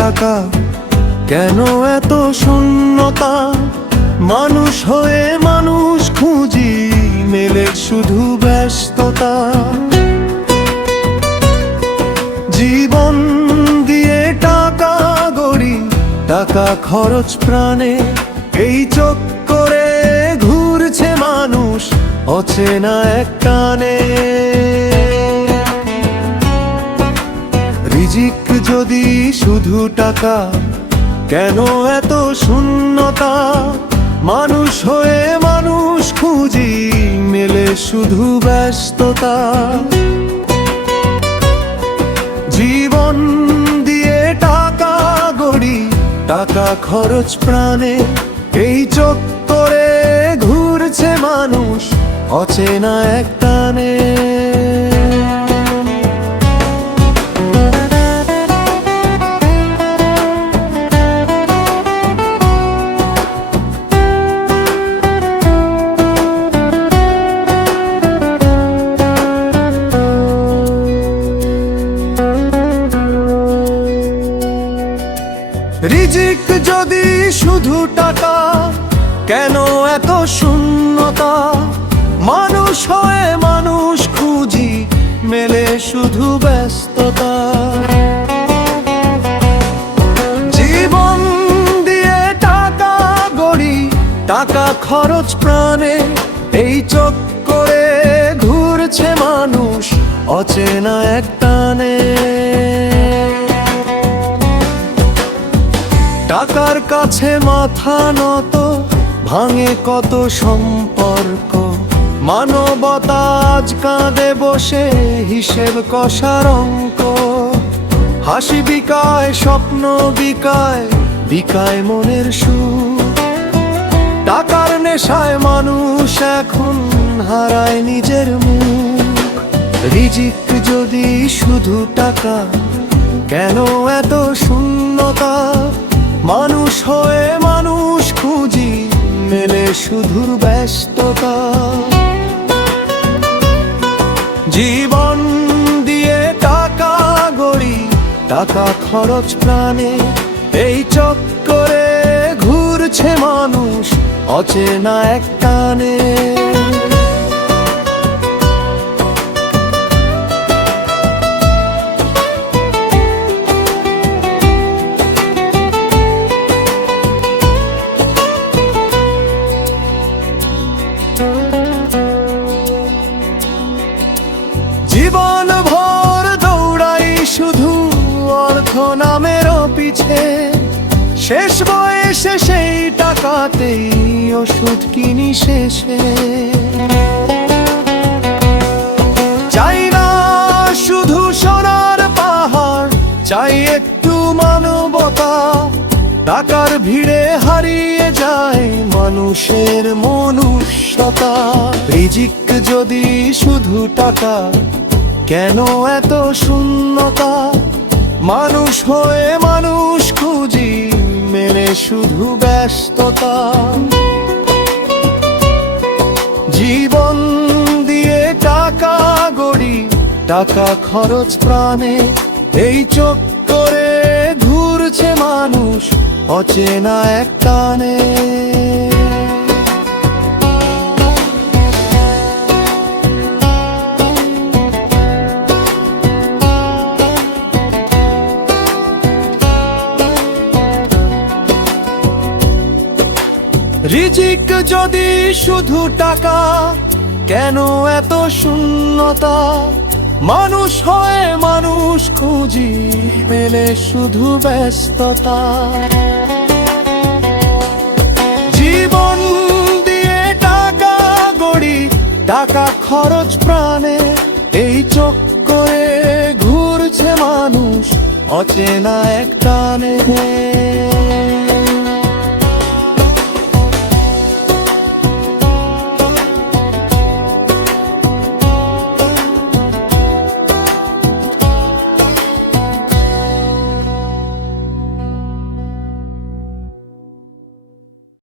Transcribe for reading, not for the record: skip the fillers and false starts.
টাকা, কেন এত শূন্যতা? মানুষ হয়ে মানুষ খুঁজি, মেলে শুধু ব্যস্ততা। জীবন দিয়ে টাকা গড়ি, টাকা খরচ প্রাণে, এই চক্করে ঘুরছে মানুষ অচেনা এক টানে। রিজিক যদি শুধু টাকা, কেন এত শূন্যতা? মানুষ হয়ে মানুষ খুঁজি, মেলে শুধু ব্যস্ততা। জীবন দিয়ে টাকা গড়ি, টাকা খরচ প্রাণে, এই চক্করে ঘুরছে মানুষ অচেনা এক টানে। রিজিক যদি শুধু টাকা, কেন এত শূন্যতা? মানুষ হয়ে মানুষ খুঁজি, মেলে শুধু ব্যস্ততা। জীবন দিয়ে টাকা গড়ি, টাকা খরচ প্রাণে, এই চক্করে ঘুরছে মানুষ অচেনা এক টানে। টাকার কাছে মাথা নত, ভাঙে কত সম্পর্ক। মানবতা আজ কাঁদে বসে, হিসেব কষার অঙ্ক। হাসি বিকায়, স্বপ্ন বিকায়, বিকায় মনের সুখ। টাকার নেশায় মানুষ এখন হারায় নিজের মুখ। রিজিক যদি শুধু টাকা, কেন এত শূন্যতা? মানুষ হয়ে মানুষ খুঁজি, মেলে শুধু ব্যস্ততা। জীবন দিয়ে টাকা গড়ি, টাকা খরচ প্রাণে, এই চক্করে ঘুরছে মানুষ অচেনা এক টানে। জীবন ভর দৌড়াই শুধু অর্থ নামের পিছে, শেষ বয়সে সেই টাকাতেই ওষুধ কিনি শেষে। চাই না শুধু সোনার পাহাড়, চাই একটু মানবতা। টাকার ভিড়ে হারিয়ে যায় মানুষের মনুষ্যতা। রিজিক যদি শুধু টাকা, কেন এত শূন্যতা? মানুষ হয়ে মানুষ খুঁজি, মেলে শুধু ব্যস্ততা। জীবন দিয়ে টাকা গড়ি, টাকা খরচ প্রাণে, এই চক্করে ঘুরছে মানুষ অচেনা এক টানে। রিজিক যদি শুধু টাকা, কেন এত শূন্যতা? মানুষ হয়ে মানুষ খুঁজি, মেলে শুধু ব্যস্ততা। জীবন দিয়ে টাকা গড়ি, টাকা খরচ প্রাণে, এই চক্করে ঘুরছে মানুষ অচেনা এক টানে।